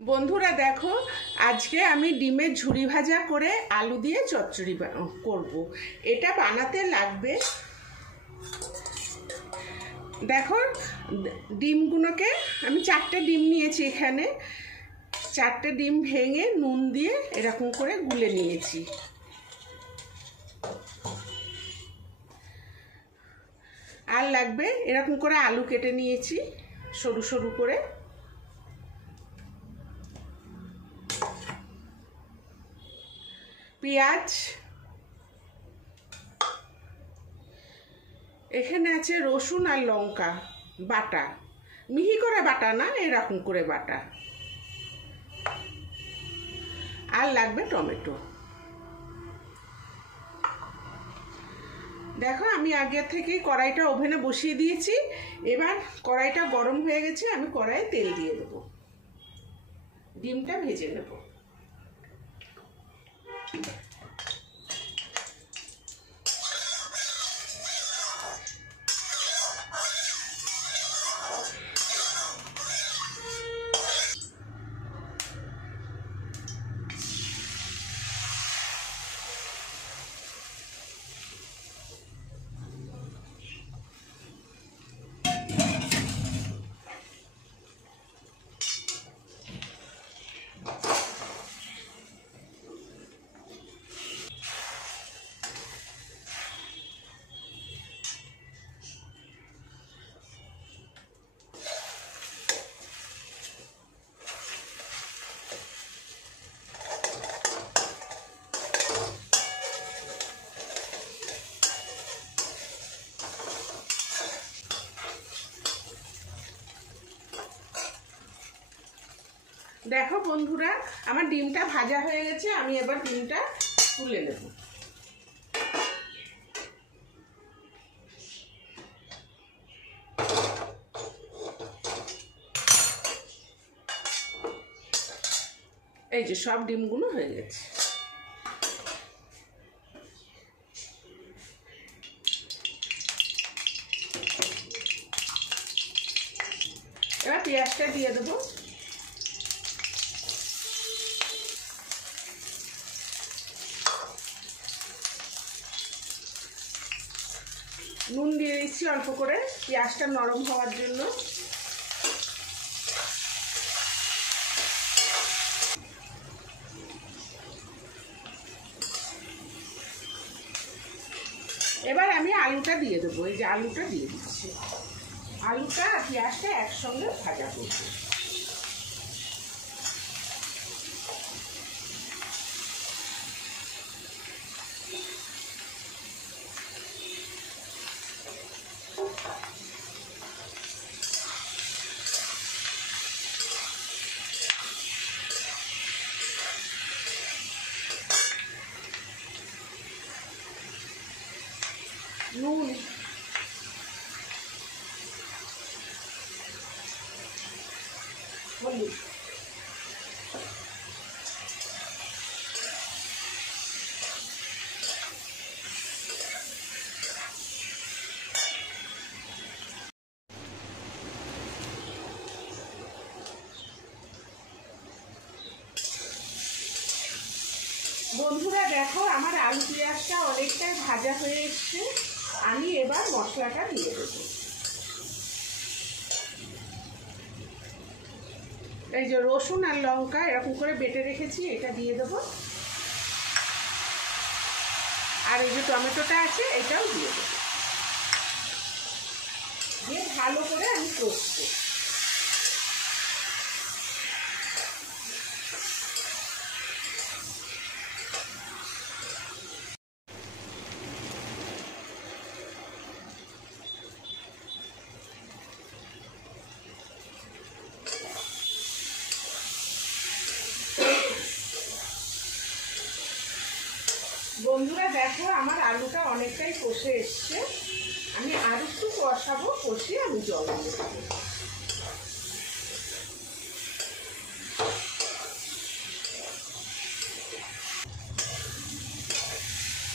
বন্ধুরা দেখো, আজকে আমি ডিমের ঝুরি ভাজা করে আলু দিয়ে চচ্চড়ি করব। এটা বানাতে লাগবে, দেখো ডিমগুলোকে আমি 4টে ডিম নিয়েছি। এখানে 4টে ডিম ভেঙে নুন দিয়ে এরকম করে গুলে নিয়েছি। আর লাগবে এরকম করে আলু কেটে নিয়েছি সরু সরু করে। পেঁয়াজ, এখানে আছে রসুন আর লঙ্কা বাটা, মিহি করে বাটা না, এরকম করে বাটা। আর লাগবে টমেটো। দেখো আমি আগে থেকেই কড়াইটা ওভেনে বসিয়ে দিয়েছি। এবার কড়াইটা গরম হয়ে গেছে, আমি কড়াইয়ে তেল দিয়ে দেবো, ডিমটা ভেজে নেব। দেখো বন্ধুরা, আমার ডিমটা ভাজা হয়ে গেছে। আমি এবার ডিমটা তুলে নেব। এই যে সব ডিমগুলো হয়ে গেছে। এবার পেঁয়াজটা দিয়ে দেবো। নুন দিয়ে দিচ্ছি অল্প করে, পেঁয়াজটা নরম হওয়ার জন্য। এবার আমি আলুটা দিয়ে দেবো। এই যে আলুটা দিয়ে দিচ্ছি। আলুটা আর পেঁয়াজটা একসঙ্গে ভাজা করবো। নুন, হলুদ, বন্ধুরা দেখো আমার আলু পেঁয়াজটা অনেকটাই ভাজা হয়ে এসছে। আমি এবার মশলাটা দিয়ে দেবো। এই যে রসুন আর লঙ্কা এরকম করে বেটে রেখেছি, এটা দিয়ে দেবো। আর এই যে টমেটোটা আছে এটাও দিয়ে দেবো। দিয়ে ভালো করে আমি কষবো। বন্ধুরা দেখো আমার আলুটা অনেকটাই কষে এসছে। আমি আর একটু কষাবো, কষিয়ে আমি জল দিয়ে দেবো।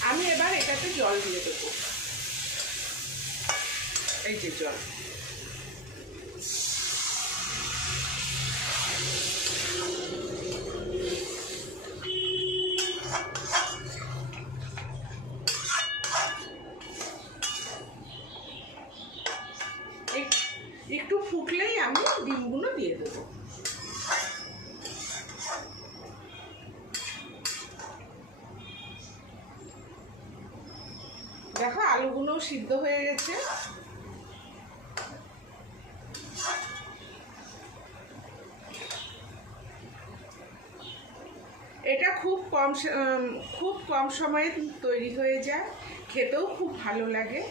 আমি এবার এটাতে জল দিয়ে দেবো। এই যে জল, একটু ফুটলেই আমি ডিমগুলো দিয়ে দেবো। দেখো আলুগুলো সিদ্ধ হয়ে গেছে। এটা খুব কম সময়ে তৈরি হয়ে যায়, খেতেও খুব ভালো লাগে,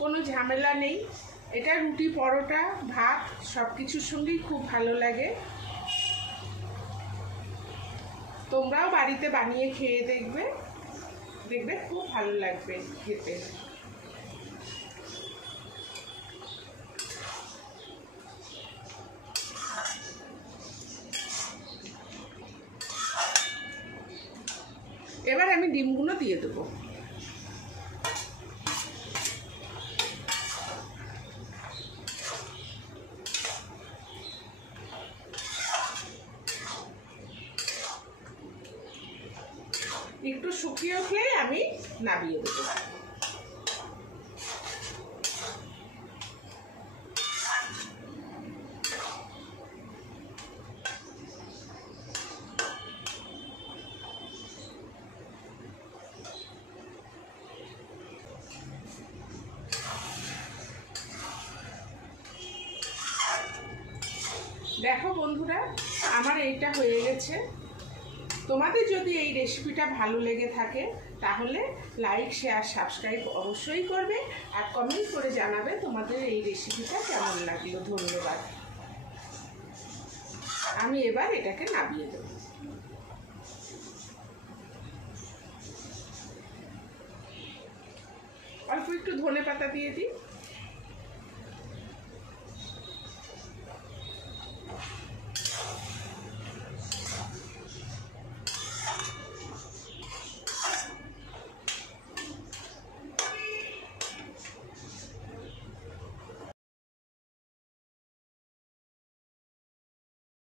কোনো ঝামেলা নেই। এটা রুটি, পরোটা, ভাত সব কিছুর সঙ্গেই খুব ভালো লাগে। তোমরাও বাড়িতে বানিয়ে খেয়ে দেখবে, দেখবে খুব ভালো লাগবে খেতে। এবার আমি ডিমগুলো দিয়ে দেবো। একটু শুকিয়ে উঠলে আমি নামিয়ে দেবো। দেখো বন্ধুরা, আমার এইটা হয়ে গেছে। তোমাদের যদি এই রেসিপিটা ভালো লেগে থাকে তাহলে লাইক, শেয়ার, সাবস্ক্রাইব অবশ্যই করবে আর কমেন্ট করে জানাবে তোমাদের এই রেসিপিটা কেমন লাগলো। ধন্যবাদ। আমি এবার এটাকে নামিয়ে দেব। অল্প একটু ধনেপাতা দিয়ে দিই।